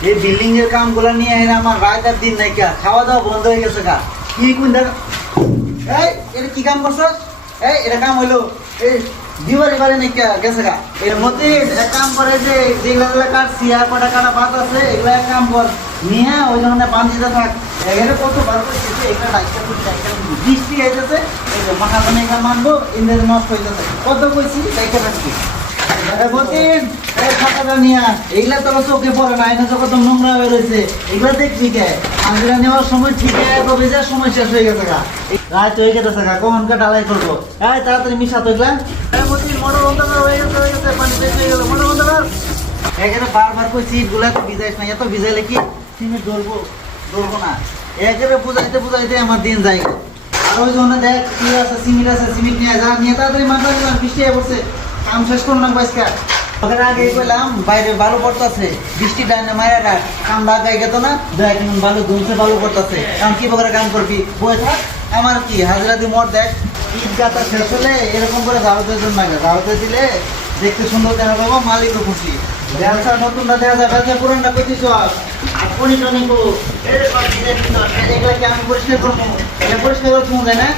এই বিল্ডিং এর কামগুলো নিয়ে এরা আমার রাত আর দিন নাই কা খাওয়া দাওয়া বন্ধ হয়ে গেছে কা কি কোন দেখ এই এটা কি কাম করছস এই এটা কাম হইলো এই দিবারে বারে নাই কা গেছে কা এর মধ্যে এক কাম করে যে যেগুলা কাটছি আর কটা কাটা বাদ আছে এগুলা এক কাম কর নিয়ে ওই জন্য বান্ধিতে থাক এখানে কত বার করে দিতে এটা ডাইকা তুই ডাইকা বৃষ্টি আইতেছে এই যে মাথা বানে এখানে মানবো ইন্দ্রের নষ্ট হয়ে যাচ্ছে কত কইছি ডাইকা রাখছি বতিন এই খাতাটা নিয়ে এইগুলা তো চোখে পড়ে না এনে যখন নোংরা হয়ে রয়েছে এগুলা দেখবি কে আঙ্গুলা নেওয়ার সময় ঠিক আছে বেজার সময় শেষ হয়ে গেছে গা রাত হয়ে গেছে গা কখন কা ঢালাই করবো এই তাড়াতাড়ি মিশা তো এগুলা বতিন মোটর অন্ধকার হয়ে গেছে পানি শেষ হয়ে গেল মোটর অন্ধকার এখানে বারবার কইছি গুলা তো ভিজাইস না এত ভিজাইলে কি সিমেন্ট ধরবো না একেবারে বুঝাইতে আমার দিন যায় আর ওই জন্য দেখ কি আছে সিমেন্ট নিয়ে যা নিয়ে তাড়াতাড়ি মাথা দিলাম বৃষ্টি হয়ে পড়ছে কাম শেষ করুন না বাইসকা ওখানে আগে বললাম বাইরে ভালো পড়তেছে বৃষ্টি ডাইনে মায়ের রাখ কাম লাগাই গেত না দেখ ভালো ধুলছে ভালো পড়তেছে কাম কি বকরে কাম করবি বয়ে থাক আমার কি হাজরা দি মোট দেখ ঈদ গাতা শেষ হলে এরকম করে ঝাড়ুতে জন্য ঝাড়ুতে দিলে দেখতে সুন্দর দেখা পাবো মালিকও খুশি ব্যবসা নতুনটা দেখা যায় ব্যবসা পুরানটা পেয়েছিস আপনি টনি কো এগুলা কি আমি পরিষ্কার করবো এটা পরিষ্কার করবো তাই না